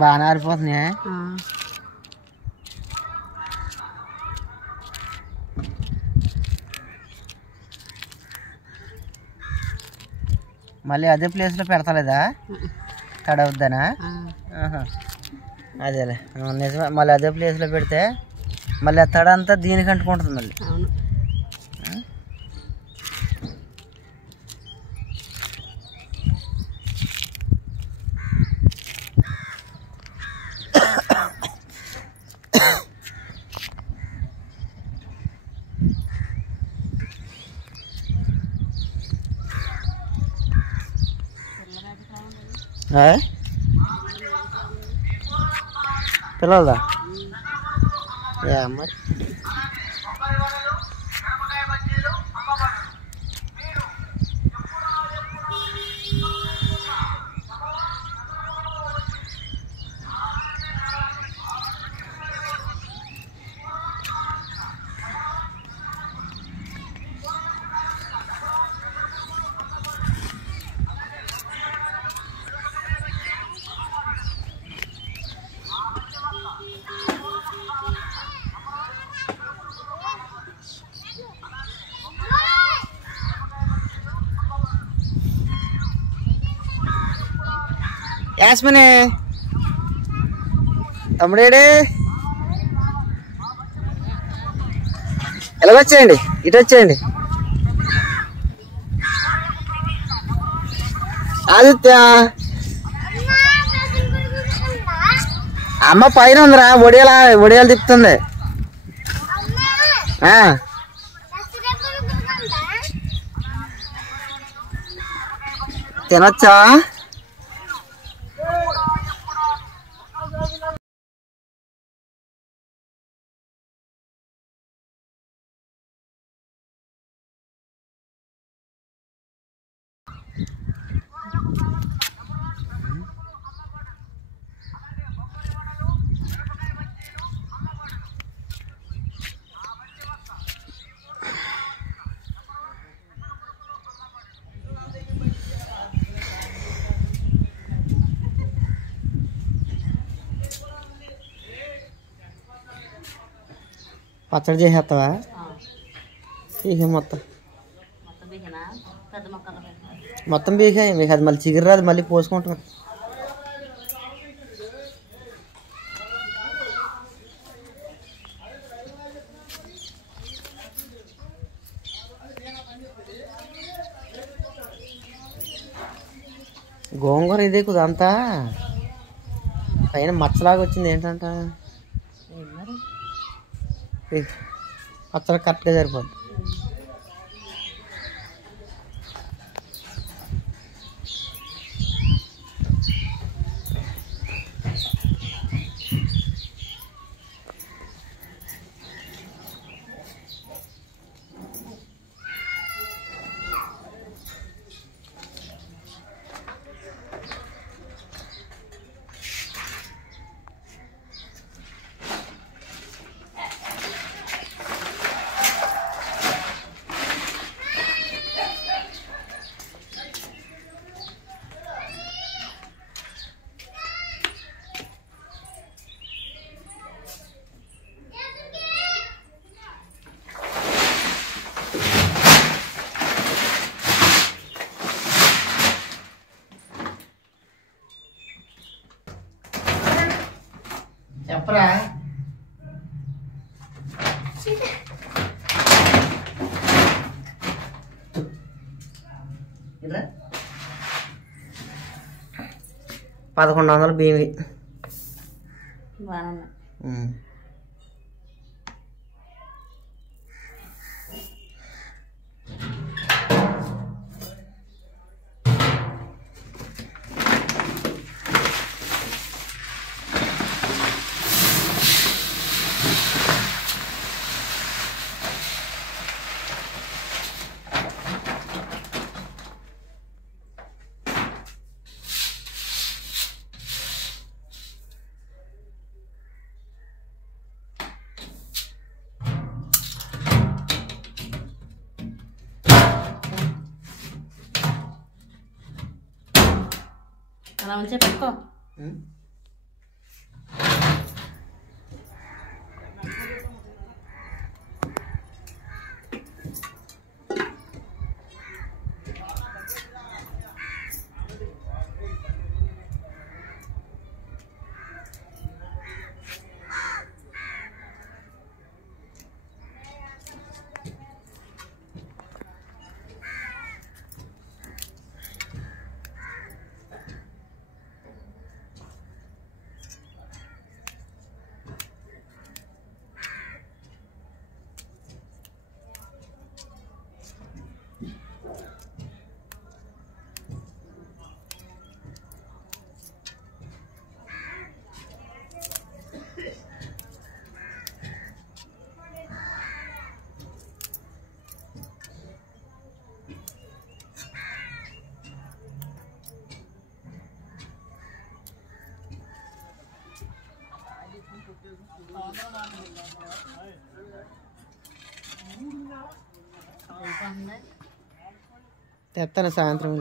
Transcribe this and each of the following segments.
బాగానే ఆరిపోతున్నాయా? మళ్ళీ అదే ప్లేస్లో పెడతలేదా? తడవద్దనా? అదేలే నిజమే. మళ్ళీ అదే ప్లేస్లో పెడితే మళ్ళీ ఆ తడంతా దీనికి అంటుకుంటుంది మళ్ళీ. పిల్లలదా? మరి యాస్మిని తమ్ముడేడే ఎలాగొచ్చేయండి, ఇటు వచ్చేయండి. ఆదిత్య అమ్మ పైన ఉందిరా, ఒడియాలు తిప్పుతుంది. తినొచ్చా? పచ్చడి చేసేస్తావా? ఇక మొత్తం బీకాయ మీకు అది మళ్ళీ చిగురు రాదు, మళ్ళీ పోసుకుంటాం. గోంగూర ఇదే కుదంతా పైన మచ్చలాగా వచ్చింది ఏంటంట. పచ్చడి కరెక్ట్గా సరిపోద్ది. చెప్పరా? ఇలా 1100 బియ్యం. అలా ఉంచే పెట్టుకో. తెస్తాను సాయంత్రం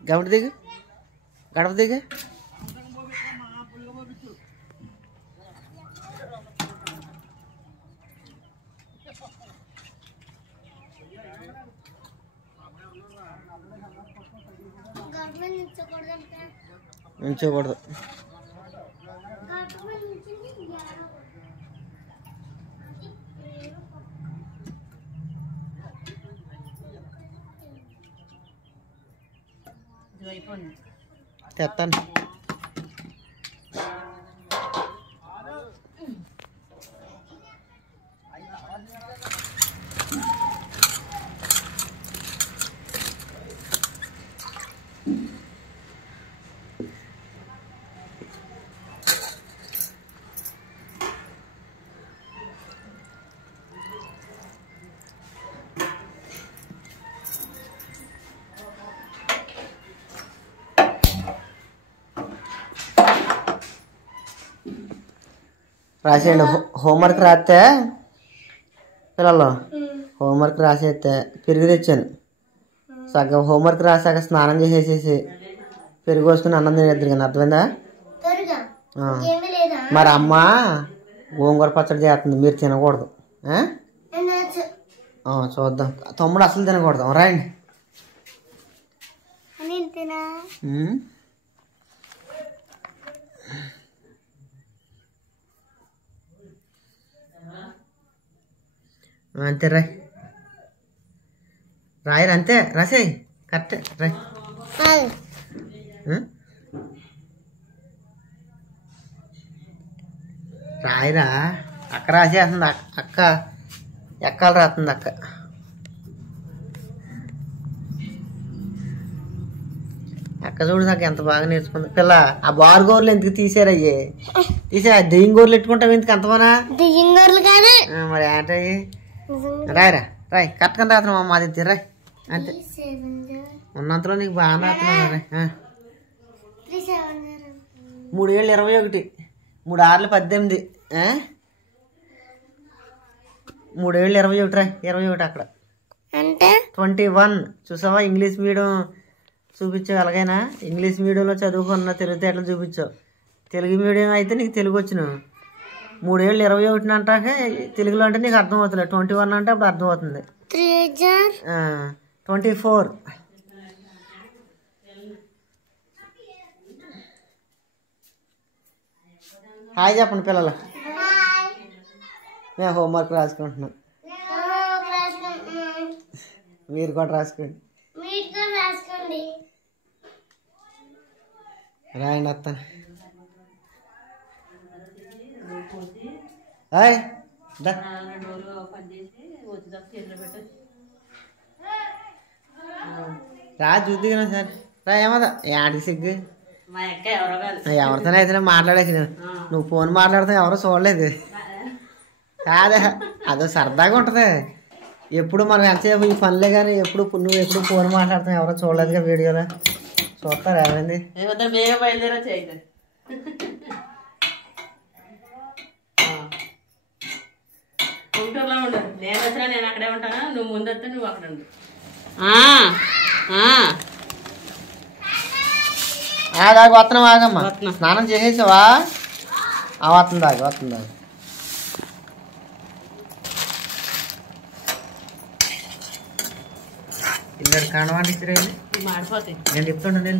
గడప దిగు గడప దిగు ఉంచకూడదు. తెస్తాను. రాసేయండి. హోంవర్క్ రాస్తే పిల్లలు హోంవర్క్ రాసేస్తే పెరుగు తెచ్చాను. సగం హోంవర్క్ రాసాక స్నానం చేసేసేసి పెరుగు పోసుకుని అన్నం తినేద్దరు కానీ అర్థమైందా? మరి అమ్మ గోంగూర పచ్చడి చేస్తుంది, మీరు తినకూడదు. చూద్దాం. తమ్ముడు అసలు తినకూడదు. రాయండి. అంతే రాయరు అంతే రాసేయి కరెక్ట్ రాయ్. రాయరా అక్క రాసేస్తుంది. అక్క ఎక్కాలు రాస్తుంది. అక్క చూడు నాకు ఎంత బాగా నేర్చుకుంది పిల్ల. ఆ బారు గోర్లు ఎందుకు తీసారయ్యే? తీసా దెయ్యం గోర్లు ఎట్టుకుంటావు ఎందుకు అంతమనా? మరి ఏంటయ్యి? రాయరా రాయ్ కరెక్ట్గా రాత్రం అమ్మ. అది రాయ్ అంతే. ఉన్నంతలో నీకు బాగా రాస్తున్నావు. రాయ్. 3 ఏళ్ళు 21, 3 ఆర్లు 18, 3 ఏళ్ళు 21 రాయ్. 21 అక్కడ అంటే 21. చూసావా? ఇంగ్లీష్ మీడియం చూపించావు. ఎలాగైనా ఇంగ్లీష్ మీడియంలో చదువుకున్న తెలివితేటలు చూపించావు. తెలుగు మీడియం అయితే నీకు తెలుగు వచ్చిన 3 ఏళ్ళు 21 అంటాక తెలుగులో అంటే నీకు అర్థం అవుతుంది. 21 అంటే అప్పుడు అర్థం అవుతుంది. 24. హాయ్ చెప్పండి పిల్లలు. మేము హోంవర్క్ రాసుకుంటున్నాం. మీరు కూడా రాసుకోండి. రాయండి వస్తాను. రా చూద్దిగా సార్. రా ఏమదా ఆడికి సిగ్గు. ఎవరితోనే అయితే మాట్లాడేసి నువ్వు ఫోన్ మాట్లాడుతావు ఎవరో చూడలేదు. కాదే అదో సరదాగా ఉంటుంది. ఎప్పుడు మనం ఎంతసేపు ఈ పనులే కానీ నువ్వు ఎప్పుడు ఫోన్ మాట్లాడుతావు ఎవరో చూడలేదుగా వీడియోలో. చూస్తారు ఏమైంది? గుంటూరులో ఉండు. నేను వచ్చినా నేను అక్కడే ఉంటానా, నువ్వు ముందు వస్తే నువ్వు అక్కడ ఉండు. వస్తున్నాం. ఆగమ్మా స్నానం చేసేసావా? వస్తుందా? ఇల్లు కాణవాంటి ఇచ్చిరా మాడిపోతాయి. నేను చెప్తుండే.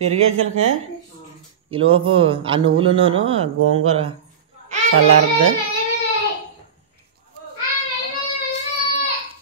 పెరిగేసరికి ఈలోపు ఆ నువ్వులును గోంగూర చల్లారుద్ది.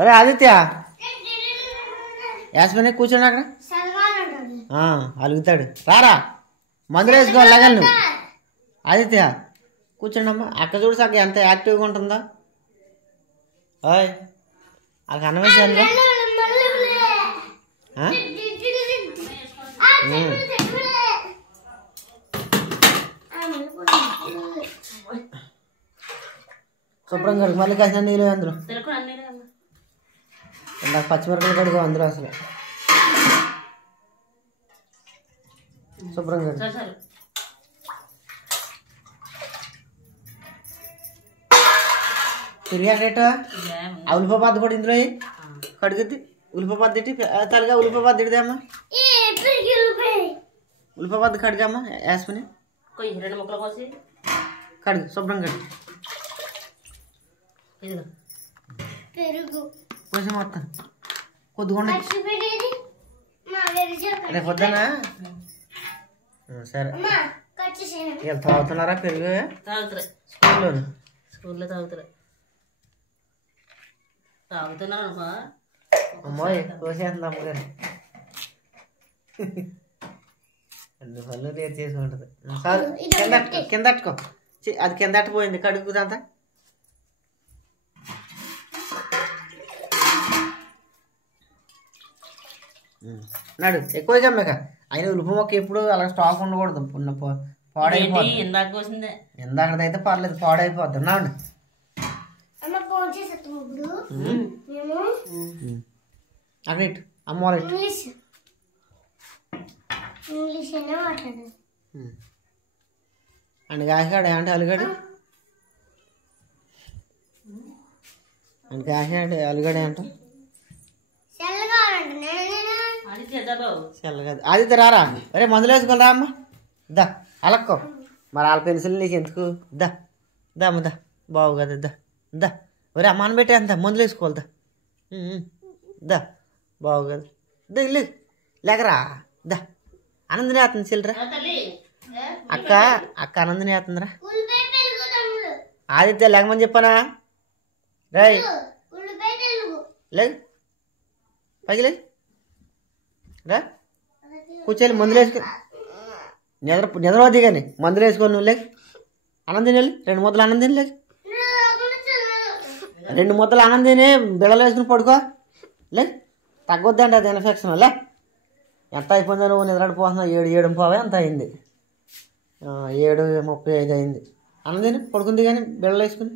అరే ఆదిత్య యాస్మిన్ కూర్చోండి అక్కడ. అలుగుతాడు. రారా మందులు వేసుకోవాలి లాగా నువ్వు. ఆదిత్య కూర్చోండి అమ్మా. అక్క చూడు సార్ ఎంత యాక్టివ్గా ఉంటుందో. ఓయ్ అక్కడ అన్నం వేసాను. శుభ్రంగా మళ్ళీ కాసిన నీళ్ళు అందులో ఇందాక పచ్చిమిరపకాయలు కడిగా అందులో అసలు శుభ్రంగా తిరిగాడేట. ఆ ఉల్లిపాయ కూడా ఇందులో కడుగుద్ది. ఉల్లిపాయ తిట్టి తలగా ఉల్లిపాయ తిడిదేమ్మా. ఉల్లిపాయ కడిగామ్మా యాస్మిని. కడుగు శుభ్రంగా కడుగు. కొంచెం మొత్తం కొద్దిగా రేపు పొద్దునా. సరే ఇలా తాగుతున్నారా పెరుగు? స్కూల్లో తాగుతున్నారు అమ్మాయి కోసేస్తుంది అమ్మగారు. అన్ని పళ్ళు రేట్ చేసి ఉంటుంది. కింద అట్టుకో. అది కింద అట్టుపోయింది కడుగుదంతా. నాడు ఎక్కువగా మేక అయినా ఉలుపు మొక్క ఎప్పుడు అలా స్టాక్ ఉండకూడదు. పాడైపోతుంది. ఇందాకదైతే పర్లేదు పాడైపోద్ది. నాడు అక్కడ ఇటు అమ్మ వాళ్ళ అండ్ కాసాడు అంటే అలుగడు. అండ్ కాసాడు అలుగడే అంట. చల్లగాదు ఆదిత్య రారా. అరే మందులు వేసుకోరా అమ్మ. దా అలక్కో. మరి వాళ్ళ పెన్సిల్ నీకు ఎందుకు? దా అమ్మ దా బావు కదా. దా ఒరే అమ్మని పెట్టే అంత మందులు వేసుకోవాలి. దా బావు కదా. దా ఇల్లు లేకరా. దా ఆనందిని వేస్తుంది చిల్లరా. అక్క ఆనందిని వేస్తుందిరా. ఆదిత్య లేకమని చెప్పానా? రై లేక పైకి లే రా. కూర్చోలి మందులు వేసుకో. నిద్రపోద్ది కానీ మందులు వేసుకో. నువ్వు లేక ఆనందిని వెళ్ళి 2 ముద్దలు ఆనందిని లేక 2 ముద్దలు ఆనందిని బిళ్ళలు వేసుకుని పడుకో. లే తగ్గొద్దండి అది ఇన్ఫెక్షన్. లే ఎంత అయిపోయిందో నువ్వు నిద్రపోతున్నావు. 7:05 ఎంత అయింది. 7:35 అయింది. ఆనందిని పడుకుంది కానీ బిళ్ళలు వేసుకుని.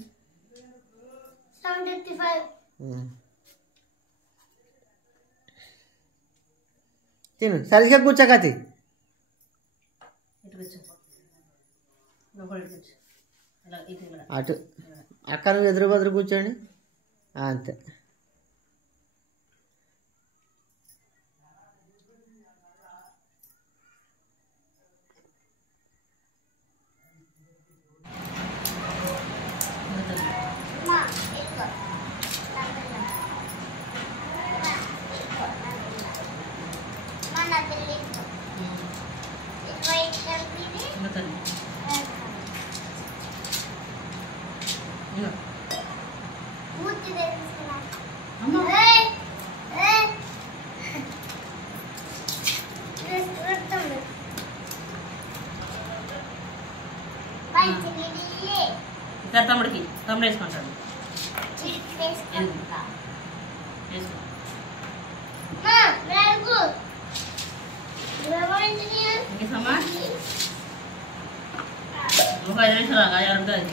తిను సరిగ్గా కూర్చోకతి. అటు అక్క నువ్వు ఎదురు బదురు కూర్చోండి అంతే. తమ్ముడికి తమ్ముడు వేసుకుంటాడు. ఒక 5 నిమిషాలు అడుగుతుంది.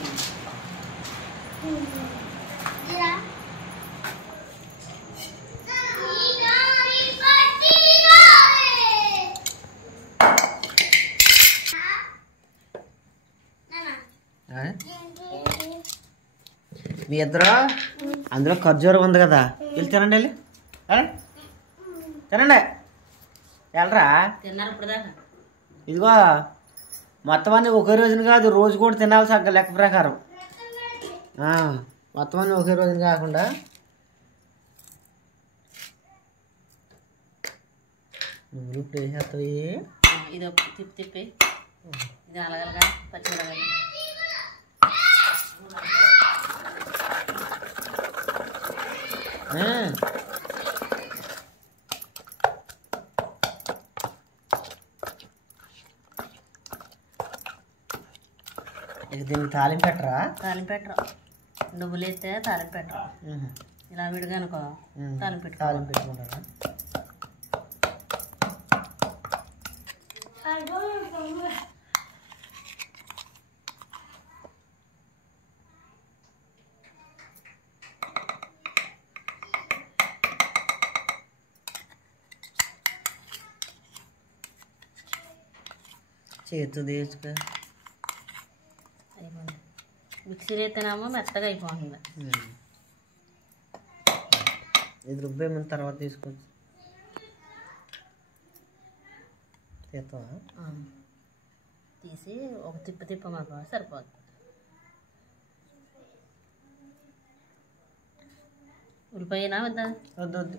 మీ ఇద్దరు అందులో ఖర్జూరం ఉంది కదా వెళ్ళి తినండి. వెళ్ళి తినండి వెళ్ళరా. ఇదిగో మొత్తం అన్నీ ఒకే రోజున కాదు రోజు కూడా తినాలి సగ్గ లెక్క ప్రకారం. మొత్తం అన్నీ ఒకే రోజున కాకుండా నువ్వు ఇప్పుడు వేసేస్తావు. ఇది ఒక తిప్పి ఇది అలగలగా పచ్చిమిరకాయలు దీనికి తాలింపు పెట్టరా? తాలింపు పెట్టరు, నువ్వులు వేస్తే తాలింపు పెట్టరు. ఇలా విడిగా అనుకో తాలింపు పెట్టుకుంటారా? చేతు తీసుకు అయిపోయింది. మిక్సీలో అయితేనేమో మెత్తగా అయిపోతుంది. ఇది రుబ్బేమని తర్వాత తీసుకోవచ్చు. తీసి ఒక తిప్పమాకు సరిపోద్ది. ఉల్లిపాయనా వద్దా? వద్దు.